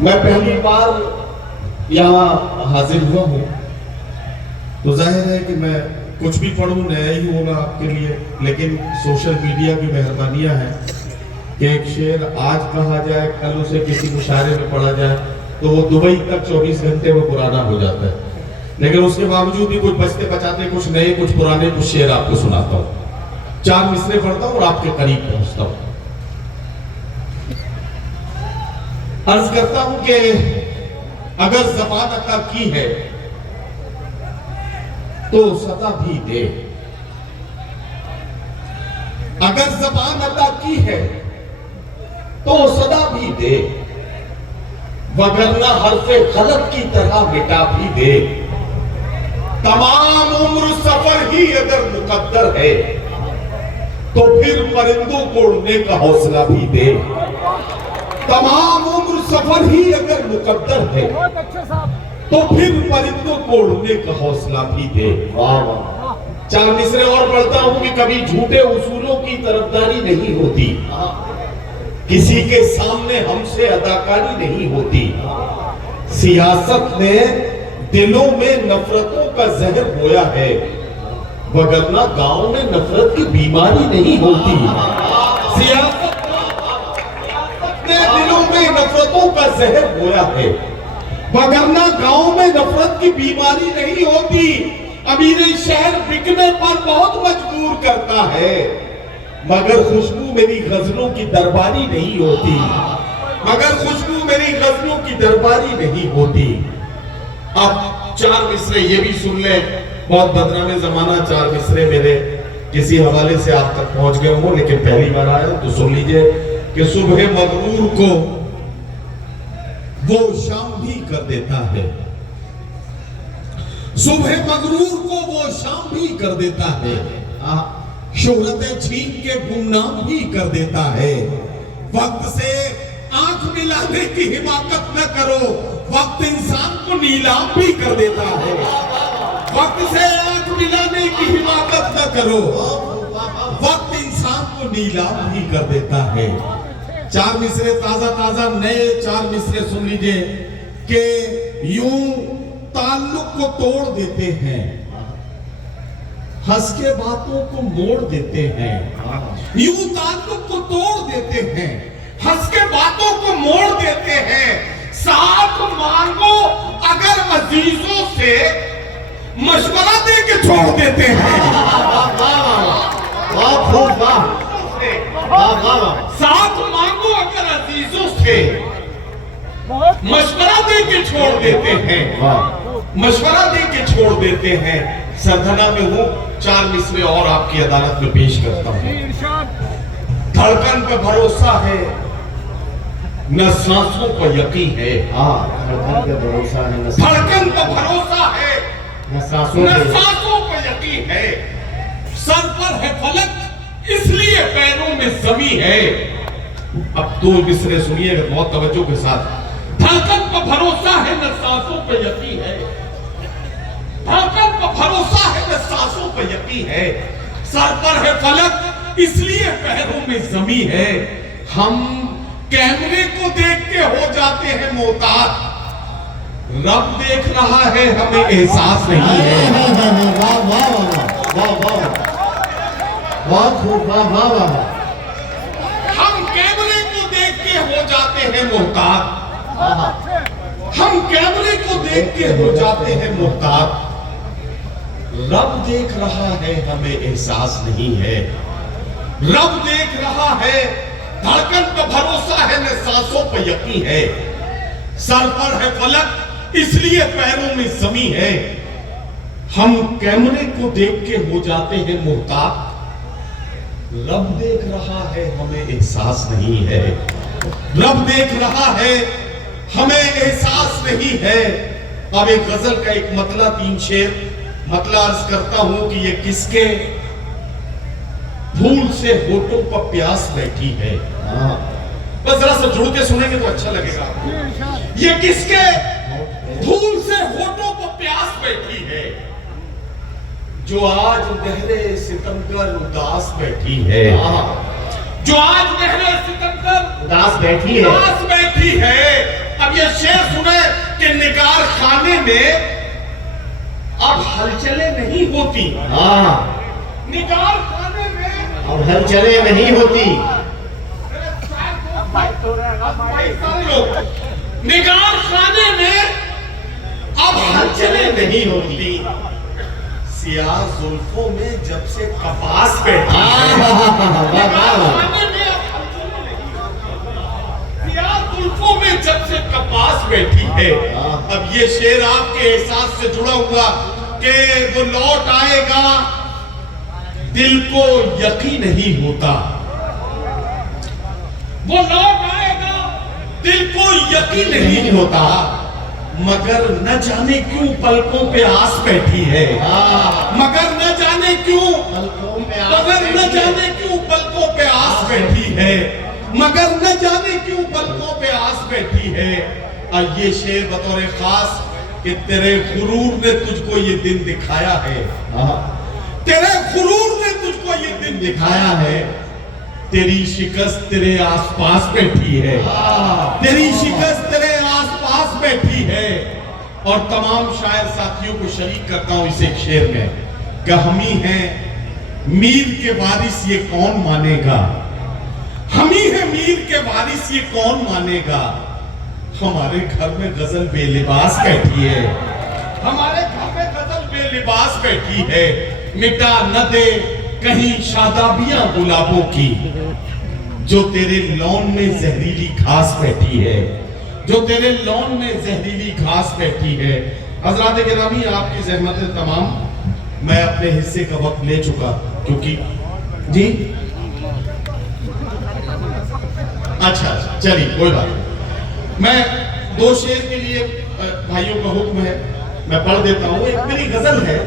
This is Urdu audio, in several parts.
میں پہلی بار یہاں حاضر ہوا ہوں تو ظاہر ہے کہ میں کچھ بھی پڑھوں نیا ہی ہوگا آپ کے لیے، لیکن سوشل میڈیا کی مہربانیاں ہیں کہ ایک شعر آج کہا جائے کل اسے کسی مشاعرے میں پڑھا جائے تو وہ دبئی تک 24 گھنٹے میں پرانا ہو جاتا ہے، لیکن اس کے باوجود بھی کچھ بچتے بچاتے کچھ نئے کچھ پرانے کچھ شعر آپ کو سناتا ہوں، 4 مصرے پڑھتا ہوں اور آپ کے قریب پہنچتا ہوں۔ عرض کرتا ہوں کہ اگر زبان عطا کی ہے تو صدا بھی دے، اگر زبان عطا کی ہے تو صدا بھی دے، وگرنہ حرف غلط کی طرح مٹا بھی دے، تمام عمر سفر ہی اگر مقدر ہے تو پھر پرندوں کو اڑنے کا حوصلہ بھی دے، تمام عمر سفر ہی اگر مقدر ہے تو پھر پرندوں کو اڑنے کا حوصلہ بھی دے۔ 4 مصرے اور پڑھتا ہوں کہ کبھی جھوٹے اصولوں کی طرفداری نہیں ہوتی، کسی کے سامنے ہم سے اداکاری نہیں ہوتی، سیاست نے دلوں میں نفرتوں کا زہر بویا ہے وگرنہ گاؤں میں نفرت کی بیماری نہیں ہوتی، سیاست نے دلوں میں نفرتوں کا زہر بویا ہے وگرنہ گاؤں میں نفرت کی بیماری نہیں ہوتی، امیر شہر بکنے پر بہت مجبور کرتا ہے مگر خوشبو میری غزلوں کی درباری نہیں ہوتی، مگر خوشبو میری غزلوں کی درباری نہیں ہوتی۔ اب 4 مصرے یہ بھی سن لیں، بہت بدنام زمانہ 4 مصرے میرے کسی حوالے سے آپ تک پہنچ گئے ہوں لیکن پہلی بار آیا تو سن لیجئے کہ صبح مغرور کو وہ شام بھی کر دیتا ہے، صبح مغرور کو وہ شام بھی کر دیتا ہے، شہرتیں چھین کے گمنام بھی کر دیتا ہے، وقت سے آنکھ ملانے کی حماقت نہ کرو، وقت انسان کو نیلام بھی کر دیتا ہے، وقت سے آنکھ ملانے کی حماقت نہ کرو، وقت انسان کو نیلام بھی کر دیتا ہے۔ 4 مصرے تازہ تازہ نئے 4 مصرے سن لیجئے کہ یوں تعلق کو توڑ دیتے ہیں، ہنس کے باتوں کو موڑ دیتے ہیں، یوں تعلق کو توڑ دیتے ہیں، ہنس کے باتوں کو موڑ دیتے ہیں، ساتھ مانگو اگر عزیزوں سے مشورہ دے کے چھوڑ دیتے ہیں، ساتھ مانگو اگر عزیزوں سے مشورہ دے کے چھوڑ دیتے ہیں، مشورہ دے کے چھوڑ دیتے ہیں۔ سردھنا میں ہوں، 4 مصرے اور آپ کی عدالت میں پیش کرتا ہوں۔ دھڑکن پہ بھروسہ ہے نہ سانسوں پر یقین ہے، دھڑکن پہ بھروسہ ہے نہ سانسوں پر یقین ہے، سر پر ہے فلک اس لیے پیروں میں زمین ہے۔ اب 2 مصرے سنیے گا بہت توجہ کے ساتھ۔ دھڑکن پر بھروسہ ہے نہ سانسوں پر یقین ہے، دھڑکن پر بھروسہ ہے نہ سانسوں پر یقین ہے، سر پر ہے فلک اس لیے پیروں میں زمین ہے، ہم کیمرے کو دیکھ کے ہو جاتے ہیں محتاط، رب دیکھ رہا ہے ہمیں احساس نہیں ہے۔ ہم کیمرے کو دیکھ کے ہو جاتے ہیں محتاط، ہم کیمرے کو دیکھ کے ہو جاتے ہیں محتاط، رب دیکھ رہا ہے ہمیں احساس نہیں ہے، رب دیکھ رہا ہے، دھڑکن پہ بھروسہ ہے نہ سانسوں پہ یقین ہے، سر پر ہے فلک اس لیے پیروں میں زمین ہے، ہم کیمرے کو دیکھ کے ہو جاتے ہیں محتاط، رب دیکھ رہا ہے ہمیں احساس نہیں ہے، رب دیکھ رہا ہے ہمیں احساس نہیں ہے۔ اب ایک غزل کا ایک مطلع 3 شعر مطلع عرض کرتا ہوں کہ یہ کس کے پھول سے ہونٹوں پر پیاس بیٹھی ہے، بس ذرا سا جڑ کے سنیں گے تو اچھا لگے گا۔ یہ کس کے پھول سے ہونٹوں پر پیاس بیٹھی ہے جو آج دہرے ستمگر اداس بیٹھی ہے، جو آج دہرے ستمگر اداس بیٹھی ہے، اب اب یہ شعر سنے کہ نگار خانے میں اب ہلچلیں نہیں ہوتی. نگار خانے میں اب ہلچلیں نہیں ہوتی. نگار خانے میں اب ہلچلیں نہیں ہوتی. سیاہ زلفوں میں جب سے کپاس بیٹھی ہے. نگار خانے میں اب ہلچلیں نہیں ہوتی. سیاہ زلفوں میں جب سے کپاس بیٹھی ہے. اب یہ شعر آپ کے احساس سے جڑا ہوا کہ وہ لوٹ آئے گا دل کو یقین نہیں ہوتا. وہ لوٹ آئے گا دل کو یقین نہیں ہوتا. مگر نہ جانے کیوں پلکوں پہ آس بیٹھی ہے. مگر نہ جانے کیوں مگر نہ جانے کیوں پلکوں پہ آس بیٹھی ہے. مگر نہ جانے کیوں پلکوں پہ آس بیٹھی ہے. اور یہ شعر بطور خاص کہ تیرے غرور نے تجھ کو یہ دن دکھایا ہے. تیرے غرور نے تجھ کو یہ دن دکھایا ہے. تیری شکست تیرے آس پاس بیٹھی ہے. تیری شکست تیرے آس پاس بیٹھی ہے. اور تمام شاعر ساتھیوں کو شریک کرتا ہوں اس ایک شعر میں کہ ہم ہی ہیں میر کے وارث یہ کون مانے گا. ہم ہی ہیں میر کے وارث یہ کون مانے گا. ہمارے گھر میں غزل بے لباس بیٹھی ہے. ہمارے گھر میں غزل بے لباس بیٹھی ہے. مٹا نہ دے کہیں شادابیاں گلابوں کی جو تیرے لون میں زہریلی گھاس بیٹھی ہے. جو تیرے لون میں زہریلی گھاس بیٹھی ہے. حضرات گرامی آپ کی زحمتیں تمام میں اپنے حصے کا وقت لے چکا کیونکہ جی اچھا چلیے کوئی بات نہیں. میں دو شعر کے لیے بھائیوں کا حکم ہے میں پڑھ دیتا ہوں. ایک میری غزل ہے.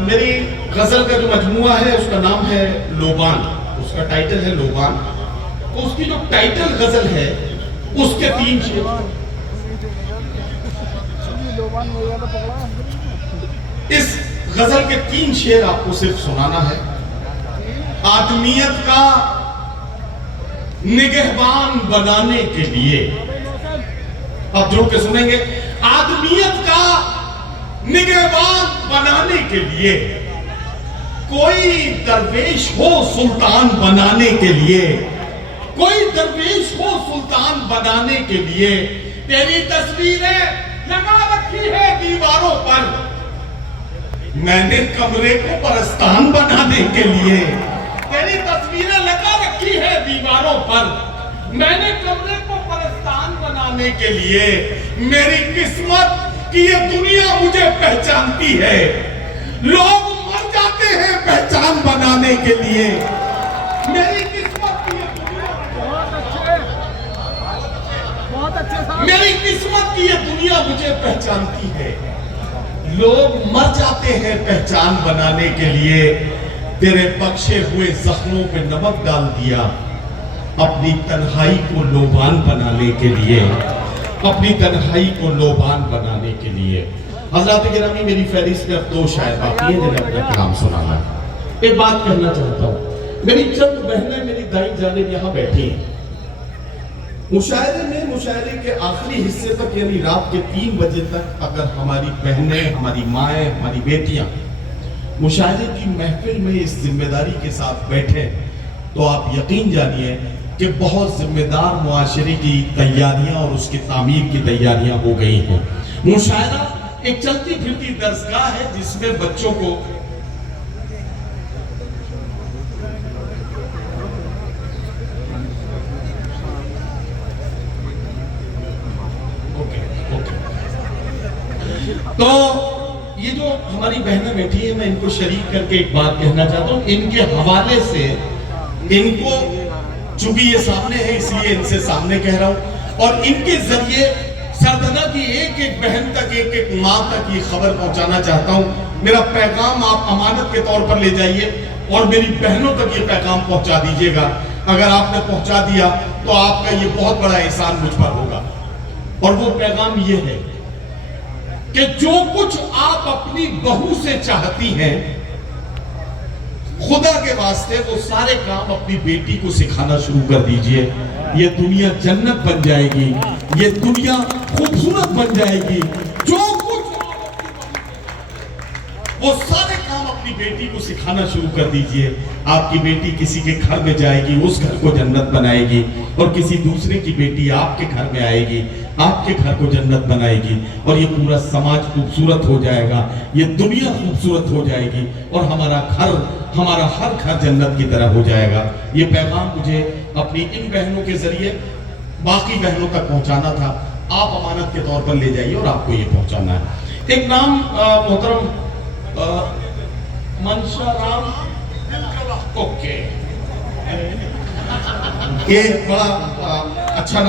میری غزل کا جو مجموعہ ہے اس کا نام ہے لوبان. اس کا ٹائٹل ہے لوبان. تو اس کی جو ٹائٹل غزل ہے اس کے 3 شعر. اس غزل کے 3 شعر آپ کو صرف سنانا ہے. آدمیت کا نگہبان بنانے کے لیے آپ جوڑ کے سنیں گے. آدمیت کا نگہبان بنانے کے لیے کوئی درویش ہو سلطان بنانے کے لیے. کوئی درویش ہو سلطان بنانے کے لیے. تیری تصویریں لگا رکھی ہے دیواروں پر میں نے کمرے کو پرستان بنانے کے لیے. تیری تصویریں لگا رکھی ہے دیواروں پر میں نے کمرے کو پرستان بنانے کے لیے. میری قسمت کہ یہ دنیا مجھے پہچانتی ہے. لوگ مر جاتے ہیں پہچان بنانے کے لیے. میری قسمت کی یہ دنیا میری قسمت کی یہ دنیا مجھے پہچانتی ہے. لوگ مر جاتے ہیں پہچان بنانے کے لیے. تیرے بخشے ہوئے زخموں پہ نمک ڈال دیا اپنی تنہائی کو لوبان بنانے کے لیے. اپنی تنہائی کو لوبان بنانے کے لیے. حضرات گرامی میری فہرست میں اب 2 شاعر باقی ہیں جنہیں اپنا کلام سنانا ہے. ایک بات کہنا چاہتا ہوں. میری چند بہنیں میری دائیں جانب یہاں بیٹھی ہیں. مشاعرے کے آخری حصے تک یعنی رات کے 3 بجے تک اگر ہماری بہنیں ہماری مائیں ہماری بیٹیاں مشاعرے کی محفل میں اس ذمہ داری کے ساتھ بیٹھے تو آپ یقین جانیے کہ بہت ذمہ دار معاشرے کی تیاریاں اور اس کی تعمیر کی تیاریاں ہو گئی ہیں. مشاعرہ ایک چلتی پھرتی درسگاہ ہے جس میں بچوں کو تو یہ جو ہماری بہنیں بیٹھی ہیں میں ان کو شریک کر کے ایک بات کہنا چاہتا ہوں. ان کے حوالے سے ان کو چونکہ یہ سامنے ہے اس لیے ان سے سامنے کہہ رہا ہوں اور ان کے ذریعے سردنا کی ایک ایک بہن تک ایک ایک ماں تک یہ خبر پہنچانا چاہتا ہوں. میرا پیغام آپ امانت کے طور پر لے جائیے اور میری بہنوں تک یہ پیغام پہنچا دیجئے گا. اگر آپ نے پہنچا دیا تو آپ کا یہ بہت بڑا احسان مجھ پر ہوگا. اور وہ پیغام یہ ہے کہ جو کچھ آپ اپنی بہو سے چاہتی ہیں خدا کے واسطے وہ سارے کام اپنی بیٹی کو سکھانا شروع کر دیجئے. یہ دنیا جنت بن جائے گی، یہ دنیا خوبصورت بن جائے گی۔ جو کچھ وہ سارے کام اپنی بیٹی کو سکھانا شروع کر دیجئے۔ آپ کی بیٹی کسی کے گھر میں جائے گی، اس گھر کو جنت بنائے گی، اور کسی دوسرے کی بیٹی آپ کے گھر میں آئے گی، آپ کے گھر کو جنت بنائے گی، اور یہ پورا سماج خوبصورت ہو جائے گا، یہ دنیا خوبصورت ہو جائے گی، اور ہمارا ہر گھر جنت کی طرح ہو جائے گا۔ یہ پیغام مجھے اپنی ان بہنوں کے ذریعے باقی بہنوں تک پہنچانا تھا۔ آپ امانت کے طور پر لے جائیے اور آپ کو یہ پہنچانا ہے۔ ایک نام محترم منشا رام، اوکے، یہ بڑا اچھا